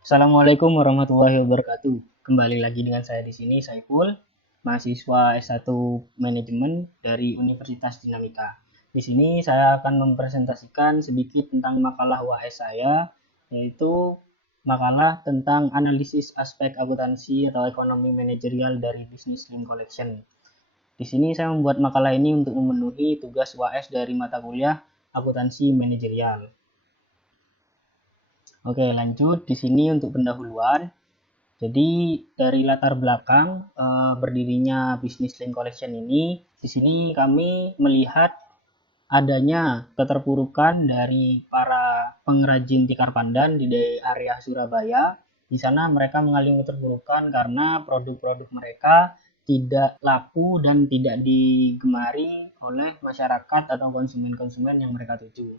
Assalamualaikum warahmatullahi wabarakatuh. Kembali lagi dengan saya di sini, Saiful, mahasiswa S1 Manajemen dari Universitas Dinamika. Di sini saya akan mempresentasikan sedikit tentang makalah UAS saya, yaitu makalah tentang analisis aspek akuntansi atau ekonomi manajerial dari Business Link Collection. Di sini saya membuat makalah ini untuk memenuhi tugas UAS dari mata kuliah akuntansi manajerial. Oke, lanjut di sini untuk pendahuluan. Jadi dari latar belakang berdirinya Business Link Collection ini, di sini kami melihat adanya keterpurukan dari para pengrajin tikar pandan di area Surabaya. Di sana mereka mengalami keterpurukan karena produk-produk mereka tidak laku dan tidak digemari oleh masyarakat atau konsumen-konsumen yang mereka tuju.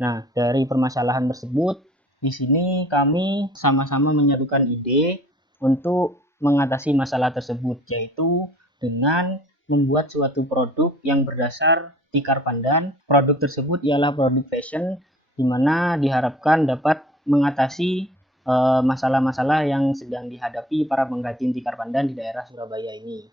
Nah, dari permasalahan tersebut, di sini kami sama-sama menyatukan ide untuk mengatasi masalah tersebut, yaitu dengan membuat suatu produk yang berdasar tikar pandan. Produk tersebut ialah produk fashion, di mana diharapkan dapat mengatasi masalah-masalah yang sedang dihadapi para pengrajin tikar pandan di daerah Surabaya ini.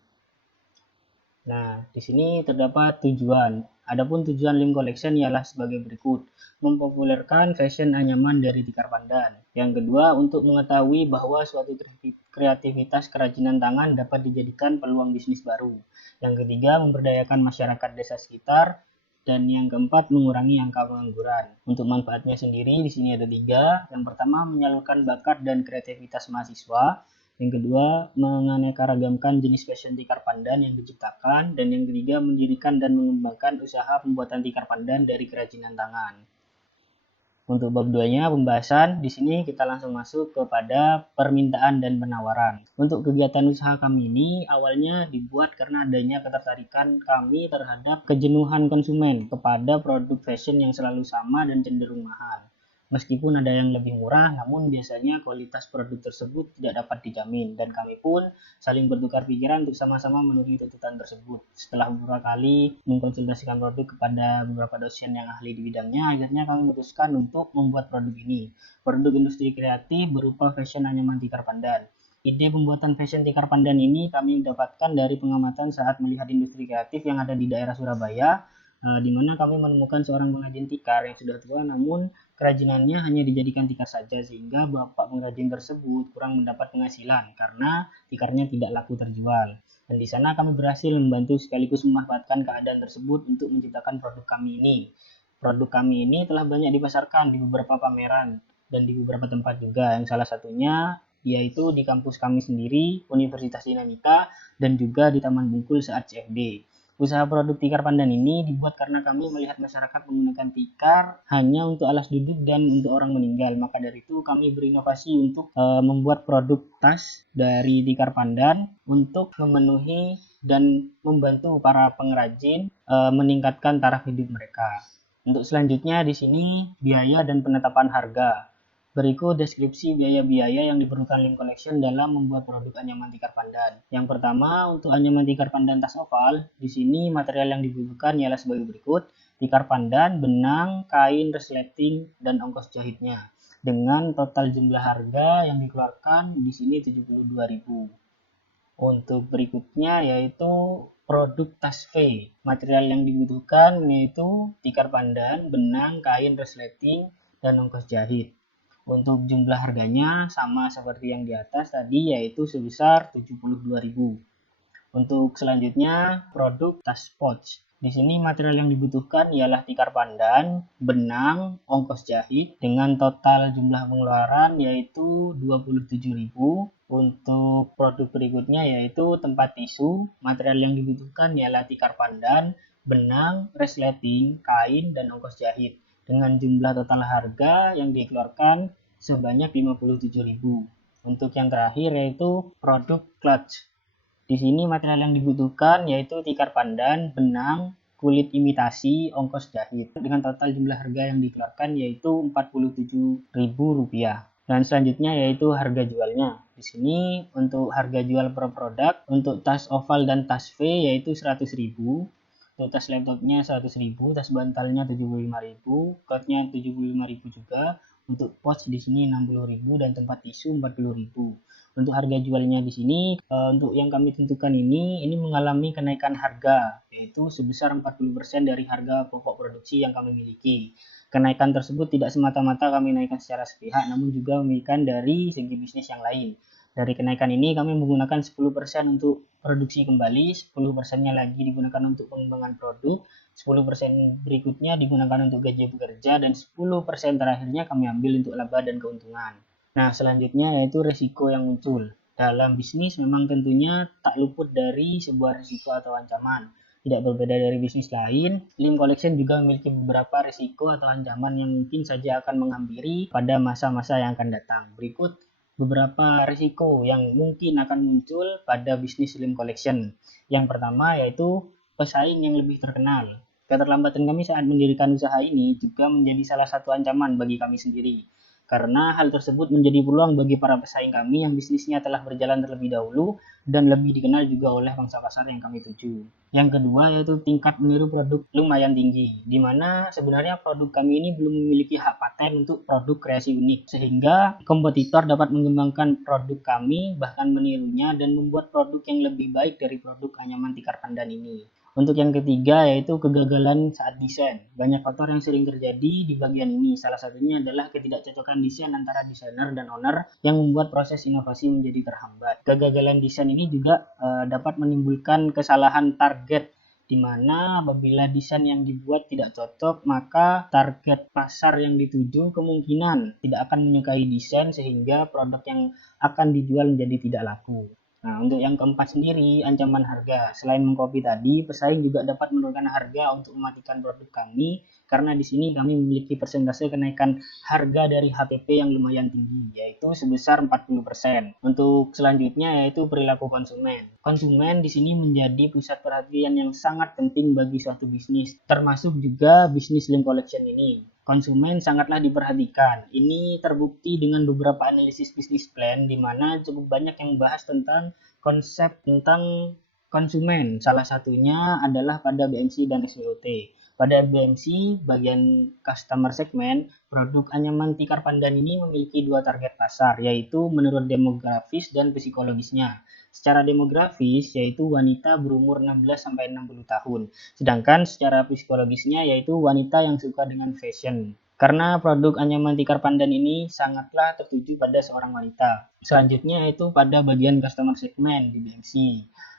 Nah, di sini terdapat tujuan. Adapun tujuan Lim Collection ialah sebagai berikut: mempopulerkan fashion anyaman dari tikar pandan. Yang kedua, untuk mengetahui bahwa suatu kreativitas kerajinan tangan dapat dijadikan peluang bisnis baru. Yang ketiga, memberdayakan masyarakat desa sekitar. Dan yang keempat, mengurangi angka pengangguran. Untuk manfaatnya sendiri, di sini ada tiga. Yang pertama, menyalurkan bakat dan kreativitas mahasiswa. Yang kedua, menganeka-ragamkan jenis fashion tikar pandan yang diciptakan. Dan yang ketiga, mendirikan dan mengembangkan usaha pembuatan tikar pandan dari kerajinan tangan. Untuk bab 2-nya pembahasan, di sini kita langsung masuk kepada permintaan dan penawaran. Untuk kegiatan usaha kami ini awalnya dibuat karena adanya ketertarikan kami terhadap kejenuhan konsumen kepada produk fashion yang selalu sama dan cenderung mahal. Meskipun ada yang lebih murah, namun biasanya kualitas produk tersebut tidak dapat dijamin, dan kami pun saling bertukar pikiran untuk sama-sama memenuhi tuntutan tersebut. Setelah beberapa kali mengkonsultasikan produk kepada beberapa dosen yang ahli di bidangnya, akhirnya kami memutuskan untuk membuat produk ini. Produk industri kreatif berupa fashion anyaman tikar pandan. Ide pembuatan fashion tikar pandan ini kami dapatkan dari pengamatan saat melihat industri kreatif yang ada di daerah Surabaya, di mana kami menemukan seorang pengrajin tikar yang sudah tua, namun kerajinannya hanya dijadikan tikar saja, sehingga bapak pengrajin tersebut kurang mendapat penghasilan karena tikarnya tidak laku terjual. Dan di sana kami berhasil membantu sekaligus memanfaatkan keadaan tersebut untuk menciptakan produk kami ini. Produk kami ini telah banyak dipasarkan di beberapa pameran dan di beberapa tempat juga, yang salah satunya yaitu di kampus kami sendiri, Universitas Dinamika, dan juga di Taman Bungkul saat CFD. Usaha produk tikar pandan ini dibuat karena kami melihat masyarakat menggunakan tikar hanya untuk alas duduk dan untuk orang meninggal. Maka dari itu kami berinovasi untuk membuat produk tas dari tikar pandan untuk memenuhi dan membantu para pengrajin meningkatkan taraf hidup mereka. Untuk selanjutnya di sini biaya dan penetapan harga. Berikut deskripsi biaya-biaya yang diperlukan Lim Collection dalam membuat produk anyaman tikar pandan. Yang pertama, untuk anyaman tikar pandan tas oval, di sini material yang dibutuhkan ialah sebagai berikut: tikar pandan, benang, kain, resleting, dan ongkos jahitnya. Dengan total jumlah harga yang dikeluarkan di sini 72.000. Untuk berikutnya yaitu produk tas V. Material yang dibutuhkan yaitu tikar pandan, benang, kain, resleting, dan ongkos jahit. Untuk jumlah harganya sama seperti yang di atas tadi, yaitu sebesar 72.000. Untuk selanjutnya, produk tas pouch. Di sini material yang dibutuhkan ialah tikar pandan, benang, ongkos jahit, dengan total jumlah pengeluaran yaitu 27.000. Untuk produk berikutnya yaitu tempat tisu. Material yang dibutuhkan ialah tikar pandan, benang, resleting, kain, dan ongkos jahit, dengan jumlah total harga yang dikeluarkan sebanyak 57.000. Untuk yang terakhir yaitu produk clutch. Di sini material yang dibutuhkan yaitu tikar pandan, benang, kulit imitasi, ongkos jahit, dengan total jumlah harga yang dikeluarkan yaitu Rp47.000. Dan selanjutnya yaitu harga jualnya. Di sini untuk harga jual per produk, untuk tas oval dan tas V yaitu 100.000. Untuk tas laptopnya 100.000, tas bantalnya 75.000, coatnya 75.000 juga. Untuk pouch di sini 60.000 dan tempat tisu 40.000. Untuk harga jualnya di sini, untuk yang kami tentukan ini mengalami kenaikan harga, yaitu sebesar 40% dari harga pokok produksi yang kami miliki. Kenaikan tersebut tidak semata-mata kami naikkan secara sepihak, namun juga memiliki dari segi bisnis yang lain. Dari kenaikan ini kami menggunakan 10% untuk produksi kembali, 10%-nya lagi digunakan untuk pengembangan produk, 10% berikutnya digunakan untuk gaji pekerja, dan 10% terakhirnya kami ambil untuk laba dan keuntungan. Nah, selanjutnya yaitu risiko yang muncul. Dalam bisnis memang tentunya tak luput dari sebuah risiko atau ancaman. Tidak berbeda dari bisnis lain, Lim Collection juga memiliki beberapa risiko atau ancaman yang mungkin saja akan menghampiri pada masa-masa yang akan datang. Berikut beberapa risiko yang mungkin akan muncul pada bisnis Lim Collection. Yang pertama yaitu pesaing yang lebih terkenal. Keterlambatan kami saat mendirikan usaha ini juga menjadi salah satu ancaman bagi kami sendiri. Karena hal tersebut menjadi peluang bagi para pesaing kami yang bisnisnya telah berjalan terlebih dahulu dan lebih dikenal juga oleh pangsa pasar yang kami tuju. Yang kedua yaitu tingkat meniru produk lumayan tinggi, di mana sebenarnya produk kami ini belum memiliki hak paten untuk produk kreasi unik, sehingga kompetitor dapat mengembangkan produk kami, bahkan menirunya dan membuat produk yang lebih baik dari produk anyaman tikar pandan ini. Untuk yang ketiga yaitu kegagalan saat desain. Banyak faktor yang sering terjadi di bagian ini. Salah satunya adalah ketidakcocokan desain antara desainer dan owner yang membuat proses inovasi menjadi terhambat. Kegagalan desain ini juga dapat menimbulkan kesalahan target, di mana apabila desain yang dibuat tidak cocok, maka target pasar yang dituju kemungkinan tidak akan menyukai desain sehingga produk yang akan dijual menjadi tidak laku. Nah, untuk yang keempat sendiri, ancaman harga. Selain mengcopy tadi, pesaing juga dapat menurunkan harga untuk mematikan produk kami, karena di sini kami memiliki persentase kenaikan harga dari HPP yang lumayan tinggi, yaitu sebesar 40%. Untuk selanjutnya yaitu perilaku konsumen. Konsumen di sini menjadi pusat perhatian yang sangat penting bagi suatu bisnis, termasuk juga bisnis Lim Collection ini. Konsumen sangatlah diperhatikan. Ini terbukti dengan beberapa analisis bisnis plan, di mana cukup banyak yang membahas tentang konsep tentang konsumen. Salah satunya adalah pada BMC dan SWOT. Pada BMC, bagian customer segment, produk anyaman tikar pandan ini memiliki dua target pasar, yaitu menurut demografis dan psikologisnya. Secara demografis, yaitu wanita berumur 16-60 tahun. Sedangkan secara psikologisnya, yaitu wanita yang suka dengan fashion. Karena produk anyaman tikar pandan ini sangatlah tertuju pada seorang wanita. Selanjutnya yaitu pada bagian customer segment di BMC.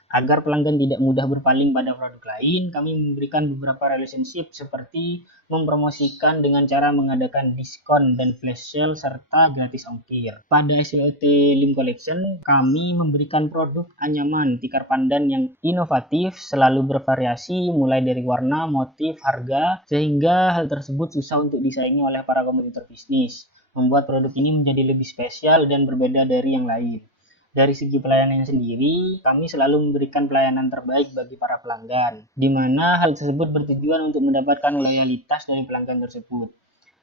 Agar pelanggan tidak mudah berpaling pada produk lain, kami memberikan beberapa relationship seperti mempromosikan dengan cara mengadakan diskon dan flash sale serta gratis ongkir. Pada SLT Lim Collection, kami memberikan produk anyaman tikar pandan yang inovatif, selalu bervariasi mulai dari warna, motif, harga, sehingga hal tersebut susah untuk disaingi oleh para kompetitor bisnis, membuat produk ini menjadi lebih spesial dan berbeda dari yang lain. Dari segi pelayanan sendiri, kami selalu memberikan pelayanan terbaik bagi para pelanggan, di mana hal tersebut bertujuan untuk mendapatkan loyalitas dari pelanggan tersebut.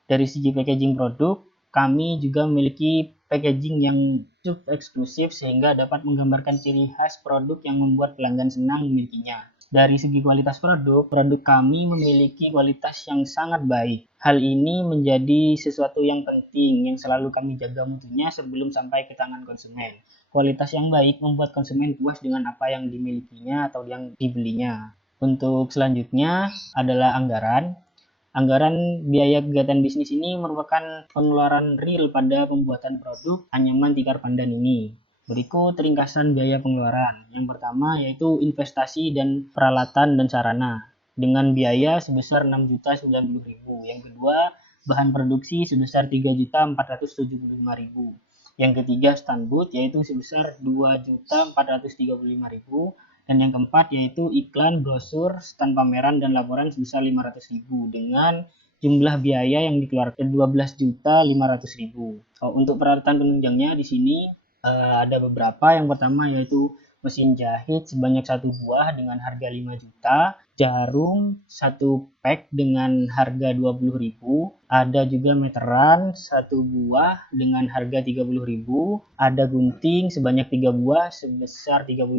Dari segi packaging produk, kami juga memiliki packaging yang cukup eksklusif sehingga dapat menggambarkan ciri khas produk yang membuat pelanggan senang memilikinya. Dari segi kualitas produk, produk kami memiliki kualitas yang sangat baik. Hal ini menjadi sesuatu yang penting yang selalu kami jaga mutunya sebelum sampai ke tangan konsumen. Kualitas yang baik membuat konsumen puas dengan apa yang dimilikinya atau yang dibelinya. Untuk selanjutnya adalah anggaran. Anggaran biaya kegiatan bisnis ini merupakan pengeluaran real pada pembuatan produk anyaman tikar pandan ini. Berikut ringkasan biaya pengeluaran. Yang pertama yaitu investasi dan peralatan dan sarana dengan biaya sebesar 6.090.000. Yang kedua, bahan produksi sebesar 3.475.000. Yang ketiga, standboot yaitu sebesar 2.435.000. Dan yang keempat yaitu iklan, brosur, stand pameran dan laporan sebesar 500.000 dengan jumlah biaya yang dikeluarkan 12.500.000. Untuk peralatan penunjangnya di sini ada beberapa. Yang pertama yaitu mesin jahit sebanyak 1 buah dengan harga 5 juta, jarum 1 pack dengan harga 20.000, ada juga meteran 1 buah dengan harga 30.000, ada gunting sebanyak 3 buah sebesar 30.000,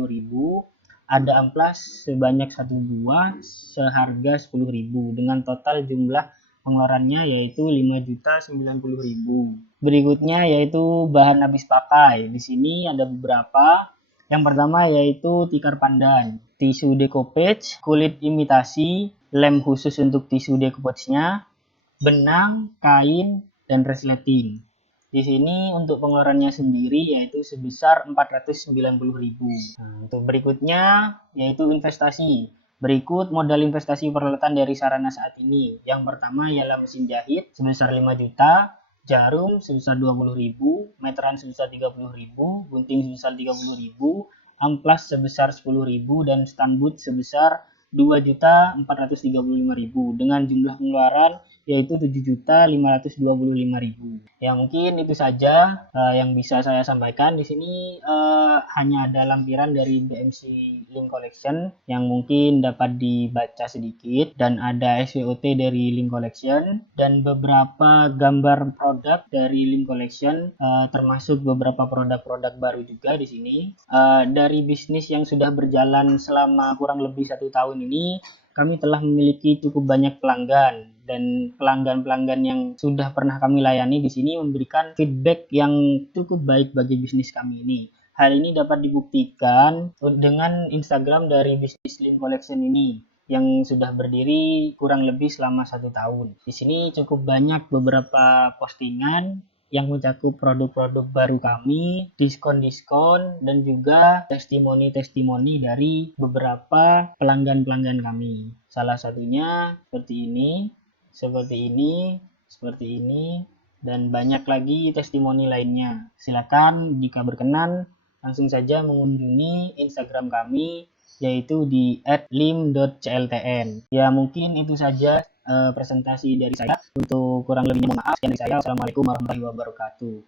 ada amplas sebanyak 1 buah seharga 10.000 dengan total jumlah pengeluarannya yaitu 5.090.000. Berikutnya yaitu bahan habis pakai. Di sini ada beberapa. Yang pertama yaitu tikar pandan, tisu decoupage, kulit imitasi, lem khusus untuk tisu decoupage-nya, benang, kain, dan resleting. Di sini untuk pengeluarannya sendiri yaitu sebesar 490.000. Nah, untuk berikutnya yaitu investasi. Berikut modal investasi peralatan dari Sarana saat ini. Yang pertama ialah mesin jahit sebesar 5 juta, jarum sebesar 20.000, meteran sebesar 30.000, gunting sebesar 30.000, amplas sebesar 10.000, dan stambut sebesar 2.435.000 dengan jumlah pengeluaran yaitu 7.525.000. Ya mungkin itu saja yang bisa saya sampaikan di sini. Hanya ada lampiran dari BMC Link Collection yang mungkin dapat dibaca sedikit, dan ada SWOT dari Link Collection dan beberapa gambar produk dari Link Collection, termasuk beberapa produk-produk baru juga di sini. Dari bisnis yang sudah berjalan selama kurang lebih 1 tahun ini, kami telah memiliki cukup banyak pelanggan, dan pelanggan-pelanggan yang sudah pernah kami layani di sini memberikan feedback yang cukup baik bagi bisnis kami ini. Hal ini dapat dibuktikan dengan Instagram dari bisnis Link Collection ini yang sudah berdiri kurang lebih selama 1 tahun. Di sini cukup banyak beberapa postingan yang mencakup produk-produk baru kami, diskon-diskon, dan juga testimoni-testimoni dari beberapa pelanggan-pelanggan kami. Salah satunya seperti ini, seperti ini, seperti ini, dan banyak lagi testimoni lainnya. Silakan jika berkenan langsung saja mengunjungi Instagram kami yaitu di @lim.cltn. Ya mungkin itu saja presentasi dari saya. Untuk kurang lebihnya mohon maaf. Sekian dari saya. Wassalamualaikum warahmatullahi wabarakatuh.